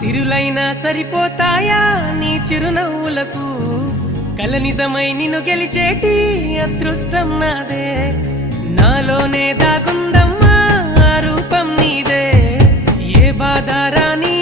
సిరులైనా సరిపోతాయా నీ చిరునవ్వులకు కల నిజమై నిన్ను గెలిచేటి అదృష్టం నాదే నాలోనే దాగుందమ్మా ఆ రూపం నీదే ఏ బాధ రాని